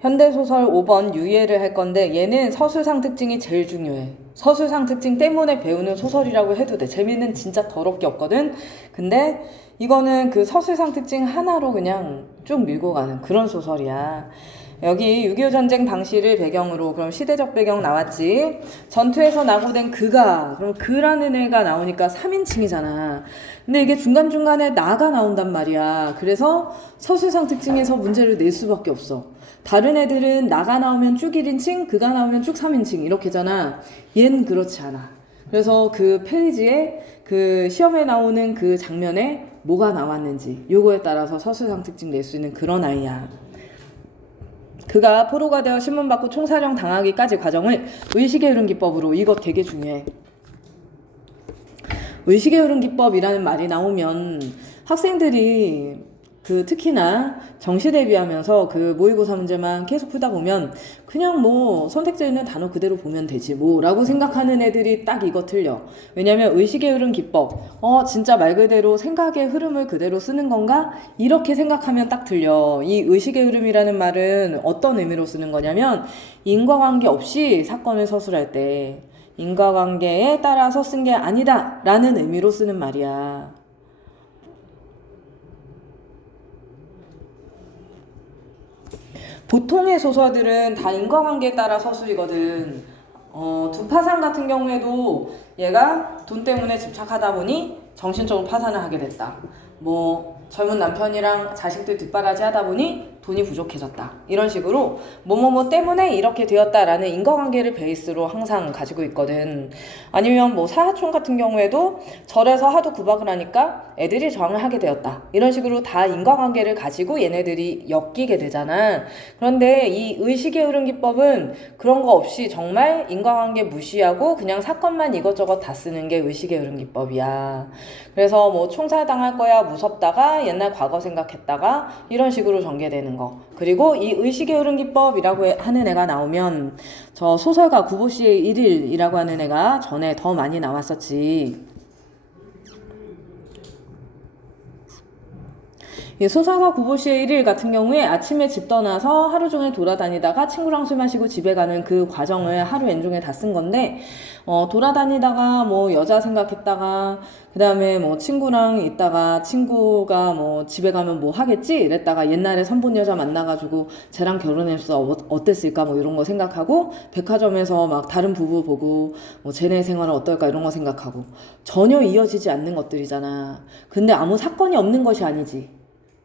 현대소설 5번 유예를 할 건데 얘는 서술상 특징이 제일 중요해. 서술상 특징 때문에 배우는 소설이라고 해도 돼. 재미는 진짜 더럽게 없거든. 근데 이거는 그 서술상 특징 하나로 그냥 쭉 밀고 가는 그런 소설이야. 여기 6.25 전쟁 당시를 배경으로 그럼 시대적 배경 나왔지. 전투에서 낙오된 그가 그럼 그라는 애가 나오니까 3인칭이잖아. 근데 이게 중간중간에 나가 나온단 말이야. 그래서 서술상 특징에서 문제를 낼 수밖에 없어. 다른 애들은 나가 나오면 쭉 1인칭, 그가 나오면 쭉 3인칭 이렇게잖아. 얜 그렇지 않아. 그래서 그 페이지에 그 시험에 나오는 그 장면에 뭐가 나왔는지 요거에 따라서 서술상 특징 낼 수 있는 그런 아이야. 그가 포로가 되어 신문 받고 총사령 당하기까지 과정을 의식의 흐름 기법으로 이거 되게 중요해. 의식의 흐름 기법이라는 말이 나오면 학생들이 그 특히나 정시 대비하면서 그 모의고사 문제만 계속 풀다 보면 그냥 뭐 선택져 있는 단어 그대로 보면 되지 뭐라고 생각하는 애들이 딱 이거 틀려. 왜냐면 의식의 흐름 기법. 어 진짜 말 그대로 생각의 흐름을 그대로 쓰는 건가? 이렇게 생각하면 딱 틀려. 이 의식의 흐름이라는 말은 어떤 의미로 쓰는 거냐면 인과관계 없이 사건을 서술할 때 인과관계에 따라서 쓴 게 아니다 라는 의미로 쓰는 말이야. 보통의 소설들은 다 인과관계에 따라 서술이거든. 어, 두 파산 같은 경우에도 얘가 돈 때문에 집착하다 보니 정신적으로 파산을 하게 됐다. 뭐 젊은 남편이랑 자식들 뒷바라지 하다 보니 돈이 부족해졌다. 이런 식으로 뭐뭐뭐 때문에 이렇게 되었다라는 인과관계를 베이스로 항상 가지고 있거든. 아니면 뭐 사하촌 같은 경우에도 절에서 하도 구박을 하니까 애들이 저항을 하게 되었다. 이런 식으로 다 인과관계를 가지고 얘네들이 엮이게 되잖아. 그런데 이 의식의 흐름 기법은 그런 거 없이 정말 인과관계 무시하고 그냥 사건만 이것저것 다 쓰는 게 의식의 흐름 기법이야. 그래서 뭐 총살당할 거야 무섭다가 옛날 과거 생각했다가 이런 식으로 전개되는 거. 그리고 이 의식의 흐름 기법이라고 하는 애가 나오면 저 소설가 구보 씨의 일일이라고 하는 애가 전에 더 많이 나왔었지. 소설가 구보 씨의 일일 같은 경우에 아침에 집 떠나서 하루 종일 돌아다니다가 친구랑 술 마시고 집에 가는 그 과정을 하루 왼종일 다쓴 건데, 어, 돌아다니다가 뭐 여자 생각했다가, 그 다음에 뭐 친구랑 있다가 친구가 뭐 집에 가면 뭐 하겠지? 이랬다가 옛날에 선본 여자 만나가지고 쟤랑 결혼했어. 어, 어땠을까? 뭐 이런 거 생각하고, 백화점에서 막 다른 부부 보고, 뭐 쟤네 생활은 어떨까? 이런 거 생각하고. 전혀 이어지지 않는 것들이잖아. 근데 아무 사건이 없는 것이 아니지.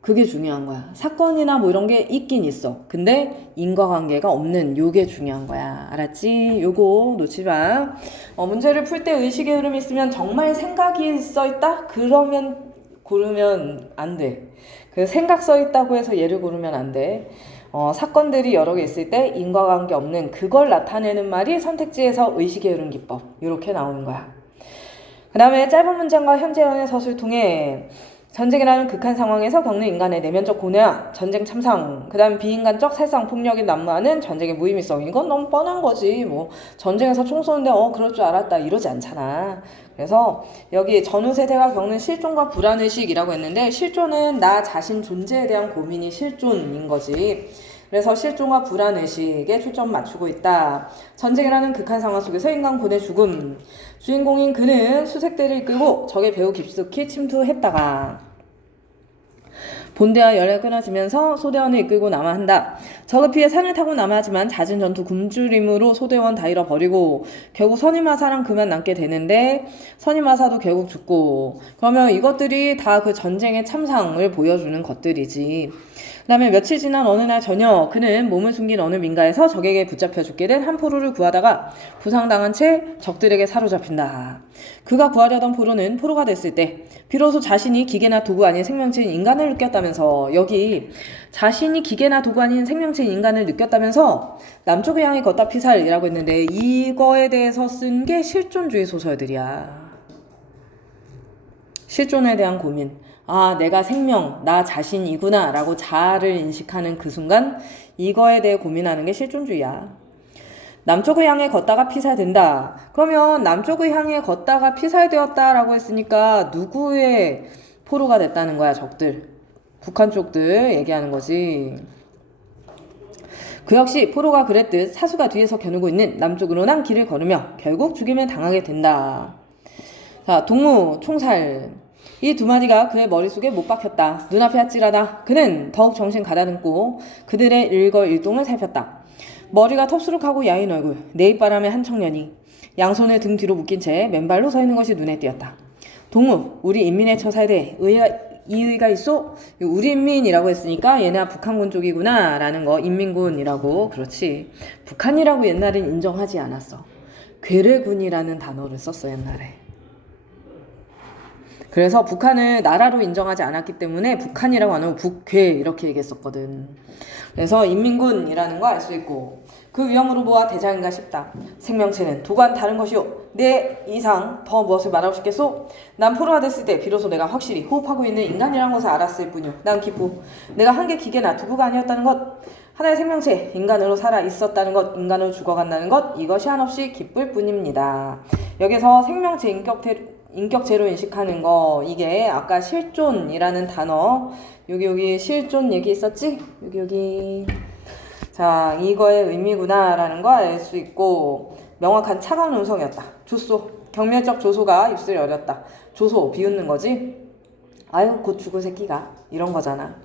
그게 중요한 거야. 사건이나 뭐 이런 게 있긴 있어. 근데 인과관계가 없는 요게 중요한 거야. 알았지? 요거 놓지 마. 어, 문제를 풀 때 의식의 흐름이 있으면 정말 생각이 써 있다? 그러면 고르면 안 돼. 그 생각 써 있다고 해서 얘를 고르면 안 돼. 어, 사건들이 여러 개 있을 때 인과관계 없는 그걸 나타내는 말이 선택지에서 의식의 흐름 기법. 이렇게 나오는 거야. 그 다음에 짧은 문장과 현재형의 서술 통해 전쟁이라는 극한 상황에서 겪는 인간의 내면적 고뇌와 전쟁 참상, 그 다음 비인간적 살상 폭력이 난무하는 전쟁의 무의미성. 이건 너무 뻔한 거지. 뭐, 전쟁에서 총 쏘는데, 어, 그럴 줄 알았다. 이러지 않잖아. 그래서 여기 전후 세대가 겪는 실존과 불안의식이라고 했는데, 실존은 나 자신 존재에 대한 고민이 실존인 거지. 그래서 실존과 불안의식에 초점 맞추고 있다. 전쟁이라는 극한 상황 속에서 인간 군의 죽음. 주인공인 그는 수색대를 이끌고 적의 배후 깊숙이 침투했다가 본대와 연을 끊어지면서 소대원을 이끌고 남아 한다. 적을 피해 산을 타고 남아하지만 잦은 전투 굶주림으로 소대원 다 잃어버리고 결국 선임마사랑 그만 남게 되는데 선임마사도 결국 죽고 그러면 이것들이 다 그 전쟁의 참상을 보여주는 것들이지. 그 다음에 며칠 지난 어느 날 저녁 그는 몸을 숨긴 어느 민가에서 적에게 붙잡혀 죽게 된 한 포로를 구하다가 부상당한 채 적들에게 사로잡힌다. 그가 구하려던 포로는 포로가 됐을 때 비로소 자신이 기계나 도구 아닌 생명체인 인간을 느꼈다면서 여기 자신이 기계나 도구 아닌 생명체인 인간을 느꼈다면서 남쪽을 향해 걷다 피살이라고 했는데 이거에 대해서 쓴 게 실존주의 소설들이야. 실존에 대한 고민. 아, 내가 생명, 나 자신이구나 라고 자아를 인식하는 그 순간 이거에 대해 고민하는 게 실존주의야. 남쪽을 향해 걷다가 피살된다. 그러면 남쪽을 향해 걷다가 피살되었다라고 했으니까 누구의 포로가 됐다는 거야, 적들. 북한 쪽들 얘기하는 거지. 그 역시 포로가 그랬듯 사수가 뒤에서 겨누고 있는 남쪽으로 난 길을 걸으며 결국 죽임을 당하게 된다. 자, 동무, 총살. 이 두 마디가 그의 머릿속에 못 박혔다. 눈앞이 아찔하다. 그는 더욱 정신 가다듬고 그들의 일거일동을 살폈다. 머리가 텁수룩하고 야인 얼굴, 내입바람의 한 청년이 양손을 등 뒤로 묶인 채 맨발로 서 있는 것이 눈에 띄었다. 동무, 우리 인민의 처사에 대해 의의가, 이의가 있어? 우리 인민이라고 했으니까 얘네 북한군 쪽이구나 라는 거 인민군이라고 그렇지 북한이라고 옛날엔 인정하지 않았어 괴뢰군이라는 단어를 썼어 옛날에 그래서 북한을 나라로 인정하지 않았기 때문에 북한이라고 안 하고 북괴 이렇게 얘기했었거든. 그래서 인민군이라는 거 알 수 있고 그 위험으로 보아 대장인가 싶다. 생명체는 도관 다른 것이요. 내 이상 더 무엇을 말하고 싶겠소? 난 포로가 됐을 때 비로소 내가 확실히 호흡하고 있는 인간이라는 것을 알았을 뿐이요. 난 기쁘. 내가 한 개 기계나 두부가 아니었다는 것. 하나의 생명체, 인간으로 살아 있었다는 것, 인간으로 죽어간다는 것, 이것이 한없이 기쁠 뿐입니다. 여기서 생명체 인격태, 인격체로 인식하는 거 이게 아까 실존이라는 단어 여기 여기 실존 얘기 있었지? 여기 여기 자 이거의 의미구나 라는 거알수 있고 명확한 차가운 음성이었다. 조소 경멸적 조소가 입술이 어렸다. 조소 비웃는 거지? 아유 곧 죽을 새끼가 이런 거잖아.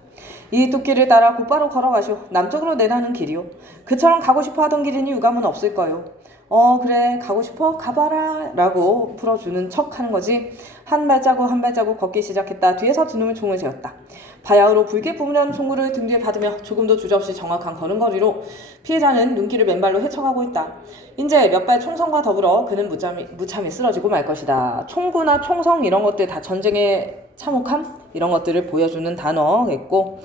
이 뚝길을 따라 곧바로 걸어가시오. 남쪽으로 내려는 길이요. 그처럼 가고 싶어 하던 길이니 유감은 없을 거요. 어 그래 가고 싶어? 가봐라 라고 풀어주는 척 하는 거지. 한 발자국 한 발자국 걷기 시작했다. 뒤에서 두 놈의 총을 세웠다. 바야흐로 붉게 뿜으려는 총구를 등 뒤에 받으며 조금도 주저없이 정확한 걸음걸이로 피해자는 눈길을 맨발로 헤쳐가고 있다. 이제 몇 발 총성과 더불어 그는 무참히, 무참히 쓰러지고 말 것이다. 총구나 총성 이런 것들 다 전쟁의 참혹함? 이런 것들을 보여주는 단어겠고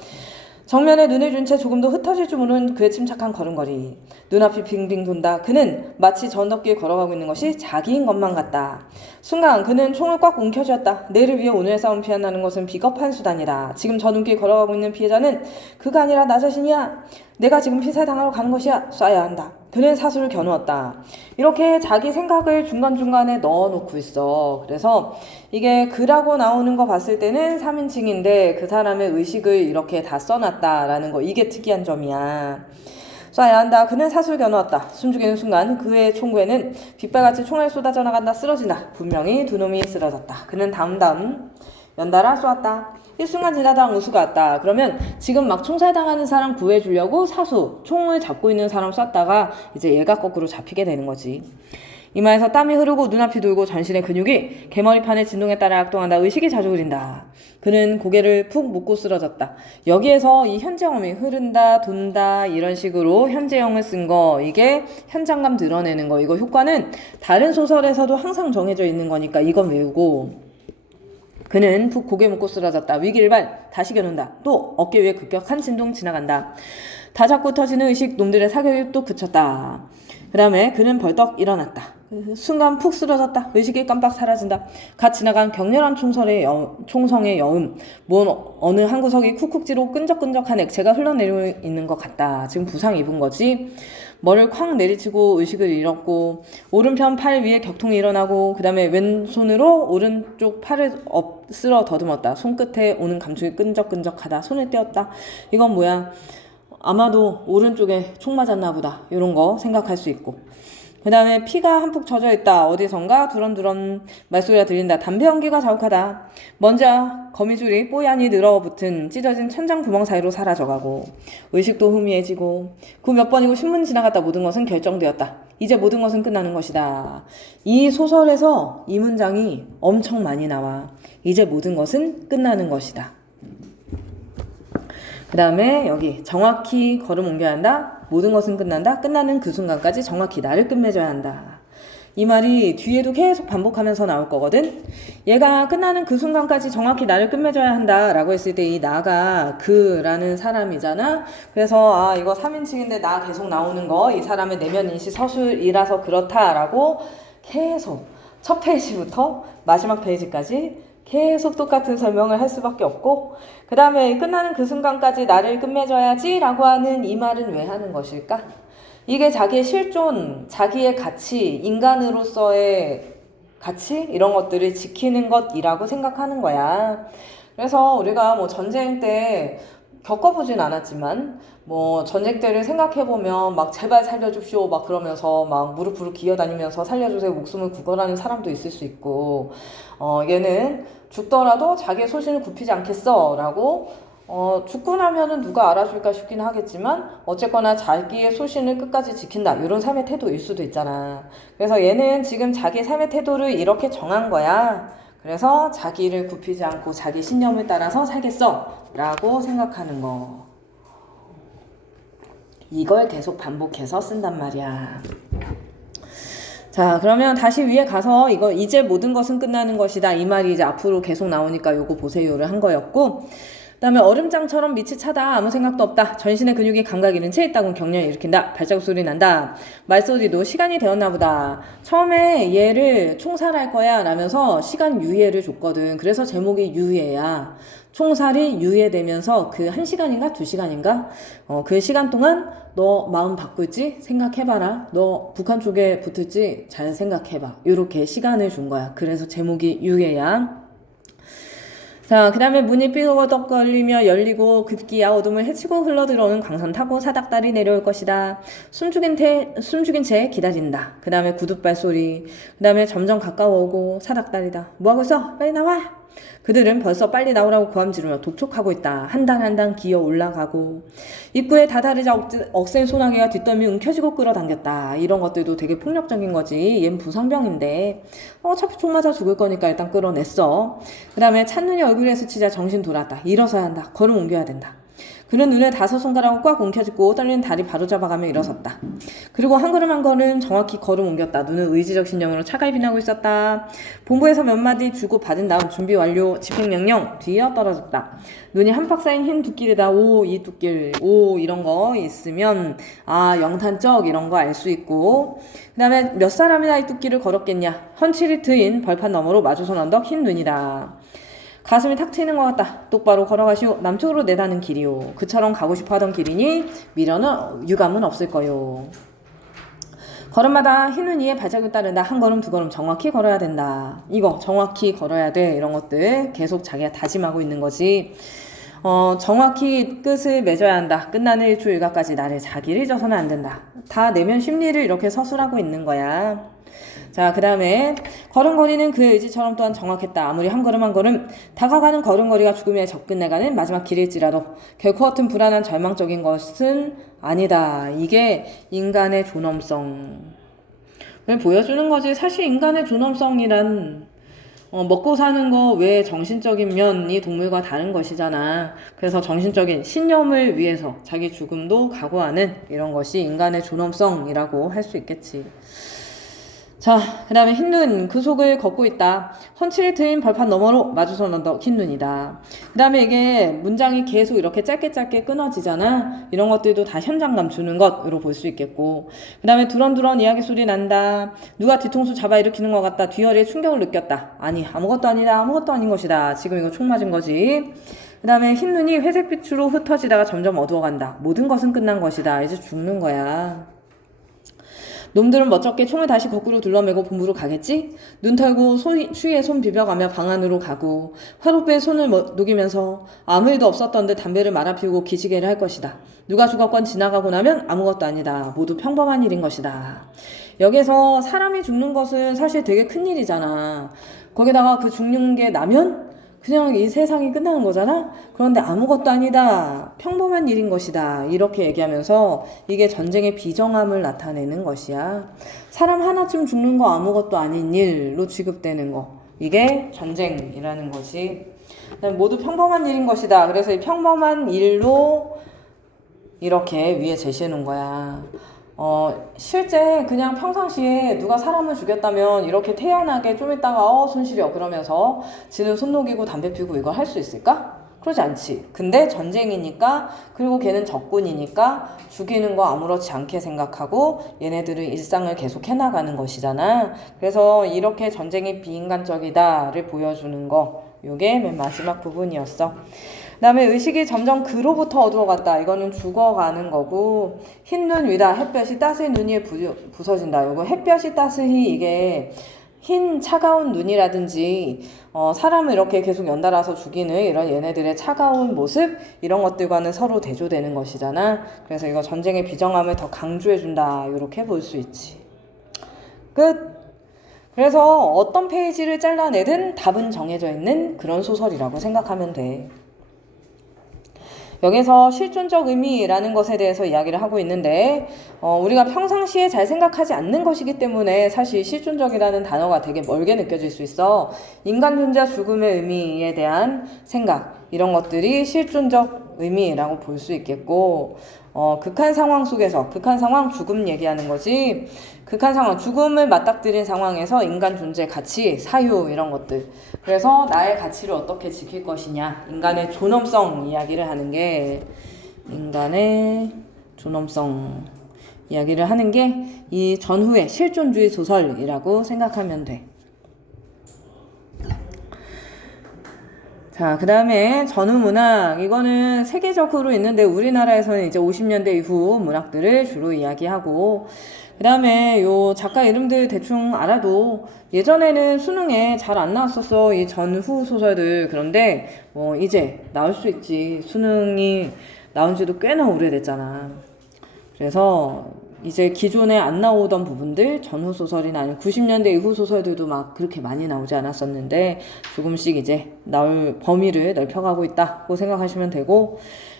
정면에 눈을 준 채 조금도 흩어질 줄 모르는 그의 침착한 걸음걸이. 눈앞이 빙빙 돈다. 그는 마치 전덕길 걸어가고 있는 것이 자기인 것만 같다. 순간 그는 총을 꽉 움켜쥐었다. 내를 위해 오늘의 싸움 피한다는 것은 비겁한 수단이다. 지금 저 눈길 걸어가고 있는 피해자는 그가 아니라 나 자신이야. 내가 지금 피살당하러 가는 것이야. 쏴야 한다. 그는 사수를 겨누었다. 이렇게 자기 생각을 중간중간에 넣어놓고 있어. 그래서 이게 글하고 나오는 거 봤을 때는 3인칭인데 그 사람의 의식을 이렇게 다 써놨다라는 거. 이게 특이한 점이야. 쏴야 한다. 그는 사수를 겨누었다. 숨죽이는 순간 그의 총구에는 빗발같이 총알 쏟아져 나간다. 쓰러진다. 분명히 두 놈이 쓰러졌다. 그는 다음 다음 연달아 쏘았다. 이 순간 지나당 우수가 왔다. 그러면 지금 막 총살당하는 사람 구해주려고 사수, 총을 잡고 있는 사람 쐈다가 이제 얘가 거꾸로 잡히게 되는 거지. 이마에서 땀이 흐르고 눈앞이 돌고 전신의 근육이 개머리판의 진동에 따라 악동한다. 의식이 자주 흐린다. 그는 고개를 푹 묶고 쓰러졌다. 여기에서 이 현재형이 흐른다, 돈다 이런 식으로 현재형을 쓴 거 이게 현장감 드러내는 거 이거 효과는 다른 소설에서도 항상 정해져 있는 거니까 이건 외우고 그는 푹 고개 묶고 쓰러졌다. 위기일발 다시 겨눈다. 또 어깨 위에 급격한 진동 지나간다. 다 잡고 터지는 의식 놈들의 사격이 또 그쳤다. 그 다음에 그는 벌떡 일어났다. 순간 푹 쓰러졌다. 의식이 깜빡 사라진다. 갓 지나간 격렬한 총설의 여, 총성의 여음. 뭔 어느 한 구석이 쿡쿡지로 끈적끈적한 액체가 흘러내리고 있는 것 같다. 지금 부상 입은 거지. 머리를 콱 내리치고 의식을 잃었고 오른편 팔 위에 격통이 일어나고 그 다음에 왼손으로 오른쪽 팔을 엎쓸어 더듬었다. 손끝에 오는 감촉이 끈적끈적하다. 손을 떼었다. 이건 뭐야? 아마도 오른쪽에 총 맞았나 보다. 이런 거 생각할 수 있고. 그 다음에 피가 한푹 젖어 있다. 어디선가 두런두런 말소리가 들린다. 담배 연기가 자욱하다. 먼저 거미줄이 뽀얀히 늘어붙은 찢어진 천장 구멍 사이로 사라져가고 의식도 흐미해지고 그 몇 번이고 신문 지나갔다 모든 것은 결정되었다. 이제 모든 것은 끝나는 것이다. 이 소설에서 이 문장이 엄청 많이 나와. 이제 모든 것은 끝나는 것이다. 그 다음에 여기 정확히 걸음 옮겨야 한다. 모든 것은 끝난다. 끝나는 그 순간까지 정확히 나를 끝맺어야 한다. 이 말이 뒤에도 계속 반복하면서 나올 거거든. 얘가 끝나는 그 순간까지 정확히 나를 끝맺어야 한다라고 했을 때 이 나가 그라는 사람이잖아. 그래서 아 이거 3인칭인데 나 계속 나오는 거 이 사람의 내면 인식 서술이라서 그렇다라고 계속 첫 페이지부터 마지막 페이지까지 계속 똑같은 설명을 할 수밖에 없고 그 다음에 끝나는 그 순간까지 나를 끝맺어야지 라고 하는 이 말은 왜 하는 것일까? 이게 자기의 실존, 자기의 가치, 인간으로서의 가치 이런 것들을 지키는 것이라고 생각하는 거야. 그래서 우리가 뭐 전쟁 때 겪어보진 않았지만 뭐 전쟁 때를 생각해 보면 막 제발 살려줍시오 막 그러면서 막 무릎으로 기어다니면서 살려주세요 목숨을 구걸하는 사람도 있을 수 있고 어 얘는 죽더라도 자기의 소신을 굽히지 않겠어라고 어 죽고 나면은 누가 알아줄까 싶긴 하겠지만 어쨌거나 자기의 소신을 끝까지 지킨다. 이런 삶의 태도일 수도 있잖아. 그래서 얘는 지금 자기 삶의 태도를 이렇게 정한 거야. 그래서 자기를 굽히지 않고 자기 신념을 따라서 살겠어 라고 생각하는 거. 이걸 계속 반복해서 쓴단 말이야. 자, 그러면 다시 위에 가서 이거 이제 모든 것은 끝나는 것이다. 이 말이 이제 앞으로 계속 나오니까 요거 보세요를 한 거였고. 그다음에 얼음장처럼 밑이 차다 아무 생각도 없다. 전신의 근육이 감각 잃은 채 있다고 경련을 일으킨다. 발자국 소리 난다. 말소리도 시간이 되었나 보다. 처음에 얘를 총살할 거야 라면서 시간 유예를 줬거든. 그래서 제목이 유예야. 총살이 유예되면서 그 한 시간인가 두 시간인가? 어, 그 시간 동안 너 마음 바꿀지 생각해봐라. 너 북한 쪽에 붙을지 잘 생각해봐. 이렇게 시간을 준 거야. 그래서 제목이 유예야 자, 그 다음에 문이 삐걱 걸리며 열리고 급기야 어둠을 헤치고 흘러들어오는 광선 타고 사닥다리 내려올 것이다. 숨죽인, 태, 숨죽인 채 기다린다. 그 다음에 구둣발 소리. 그 다음에 점점 가까워오고 사닥다리다. 뭐하고 있어? 빨리 나와! 그들은 벌써 빨리 나오라고 고함 지르며 독촉하고 있다. 한 단 한 단 기어 올라가고 입구에 다다르자 억, 억센 소나기가 뒷덜미 움켜쥐고 끌어당겼다. 이런 것들도 되게 폭력적인 거지. 얜 부성병인데 어차피 총 맞아 죽을 거니까 일단 끌어냈어. 그 다음에 찬눈이 얼굴에 스치자 정신 돌았다. 일어서야 한다. 걸음 옮겨야 된다. 그는 눈에 다섯 손가락을 꽉 움켜쥐고 떨리는 다리 바로잡아가며 일어섰다. 그리고 한 걸음 한 걸음 정확히 걸음 옮겼다. 눈은 의지적 신념으로 차가이 빛나고 있었다. 본부에서 몇 마디 주고 받은 다음 준비 완료 집행명령 뒤이어 떨어졌다. 눈이 한팍 쌓인 흰 두길이다. 오, 이 두길. 오, 이런 거 있으면 아, 영탄적 이런 거 알 수 있고 그 다음에 몇 사람이나 이 두길을 걸었겠냐. 헌칠이 트인 벌판 너머로 마주선 언덕 흰 눈이다. 가슴이 탁 트이는 것 같다. 똑바로 걸어가시오. 남쪽으로 내다는 길이오. 그처럼 가고 싶어 하던 길이니 미련은 유감은 없을 거요. 걸음마다 흰눈 위에 발자국 따른다. 한 걸음 두 걸음 정확히 걸어야 된다. 이거 정확히 걸어야 돼. 이런 것들 계속 자기가 다짐하고 있는 거지. 어, 정확히 끝을 맺어야 한다. 끝나는 일초 일각까지 나를 자기를 잊어서는 안 된다. 다 내면 심리를 이렇게 서술하고 있는 거야. 자, 그 다음에 걸음걸이는 그 의지처럼 또한 정확했다. 아무리 한 걸음 한 걸음 다가가는 걸음걸이가 죽음에 접근해가는 마지막 길일지라도 결코 같은 불안한 절망적인 것은 아니다. 이게 인간의 존엄성을 보여주는 거지. 사실 인간의 존엄성이란 어, 먹고 사는 거 외에 정신적인 면이 동물과 다른 것이잖아. 그래서 정신적인 신념을 위해서 자기 죽음도 각오하는 이런 것이 인간의 존엄성이라고 할 수 있겠지. 자, 그 다음에 흰눈, 그 속을 걷고 있다. 헌칠이 트인 벌판 너머로 마주선 언덕 흰눈이다. 그 다음에 이게 문장이 계속 이렇게 짧게 짧게 끊어지잖아. 이런 것들도 다 현장감 주는 것으로 볼 수 있겠고. 그 다음에 두런두런 이야기 소리 난다. 누가 뒤통수 잡아 일으키는 것 같다. 뒤열에 충격을 느꼈다. 아니, 아무것도 아니다. 아무것도 아닌 것이다. 지금 이거 총 맞은 거지. 그 다음에 흰눈이 회색빛으로 흩어지다가 점점 어두워간다. 모든 것은 끝난 것이다. 이제 죽는 거야. 놈들은 멋쩍게 총을 다시 거꾸로 둘러매고 본부로 가겠지? 눈 털고 소, 추위에 손 비벼가며 방 안으로 가고 화롯배에 손을 뭐, 녹이면서 아무 일도 없었던 듯 담배를 말아 피우고 기지개를 할 것이다. 누가 죽었건 지나가고 나면 아무것도 아니다. 모두 평범한 일인 것이다. 여기서 사람이 죽는 것은 사실 되게 큰 일이잖아. 거기다가 그 죽는 게 나면 그냥 이 세상이 끝나는 거잖아? 그런데 아무것도 아니다. 평범한 일인 것이다. 이렇게 얘기하면서 이게 전쟁의 비정함을 나타내는 것이야. 사람 하나쯤 죽는 거 아무것도 아닌 일로 취급되는 거. 이게 전쟁이라는 것이. 모두 평범한 일인 것이다. 그래서 이 평범한 일로 이렇게 위에 제시해 놓은 거야. 어, 실제 그냥 평상시에 누가 사람을 죽였다면 이렇게 태연하게 좀 있다가 어, 손 시려 그러면서 지는 손 녹이고 담배 피우고 이걸 할 수 있을까? 그러지 않지. 근데 전쟁이니까 그리고 걔는 적군이니까 죽이는 거 아무렇지 않게 생각하고 얘네들은 일상을 계속 해나가는 것이잖아. 그래서 이렇게 전쟁이 비인간적이다를 보여주는 거. 요게 맨 마지막 부분이었어. 그 다음에 의식이 점점 그로부터 어두워갔다. 이거는 죽어가는 거고 흰 눈 위다. 햇볕이 따스히 눈 위에 부, 부서진다. 이거 햇볕이 따스히 이게 흰 차가운 눈이라든지 어, 사람을 이렇게 계속 연달아서 죽이는 이런 얘네들의 차가운 모습 이런 것들과는 서로 대조되는 것이잖아. 그래서 이거 전쟁의 비정함을 더 강조해준다 이렇게 볼 수 있지. 끝. 그래서 어떤 페이지를 잘라내든 답은 정해져 있는 그런 소설이라고 생각하면 돼. 여기서 실존적 의미라는 것에 대해서 이야기를 하고 있는데 어, 우리가 평상시에 잘 생각하지 않는 것이기 때문에 사실 실존적이라는 단어가 되게 멀게 느껴질 수 있어. 인간 존재 죽음의 의미에 대한 생각 이런 것들이 실존적 의미라고 볼 수 있겠고 어, 극한 상황 속에서 극한 상황 죽음 얘기하는 거지. 극한 상황 죽음을 맞닥뜨린 상황에서 인간 존재 가치 사유 이런 것들. 그래서 나의 가치를 어떻게 지킬 것이냐. 인간의 존엄성 이야기를 하는 게 인간의 존엄성 이야기를 하는 게 이 전후의 실존주의 소설이라고 생각하면 돼. 자, 그 다음에 전후 문학. 이거는 세계적으로 있는데 우리나라에서는 이제 50년대 이후 문학들을 주로 이야기하고, 그 다음에 요 작가 이름들 대충 알아도 예전에는 수능에 잘 안 나왔었어. 이 전후 소설들. 그런데 뭐 이제 나올 수 있지. 수능이 나온 지도 꽤나 오래됐잖아. 그래서 이제 기존에 안 나오던 부분들 전후 소설이나 아니면 90년대 이후 소설들도 막 그렇게 많이 나오지 않았었는데 조금씩 이제 나올 범위를 넓혀가고 있다고 생각하시면 되고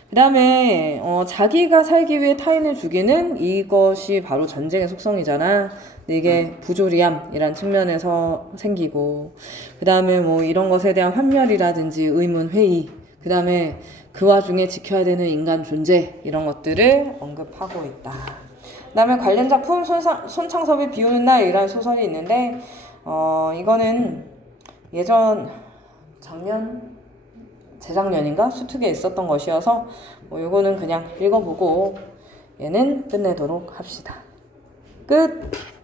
그 다음에 어, 자기가 살기 위해 타인을 죽이는 이것이 바로 전쟁의 속성이잖아. 이게 부조리함이란 측면에서 생기고 그 다음에 뭐 이런 것에 대한 환멸이라든지 의문 회의 그 다음에 그 와중에 지켜야 되는 인간 존재 이런 것들을 언급하고 있다. 그다음에 관련 작품 손창섭이 비오는 날 이라는 소설이 있는데 어 이거는 예전 작년 재작년인가 수특에 있었던 것이어서 뭐 요거는 그냥 읽어보고 얘는 끝내도록 합시다. 끝.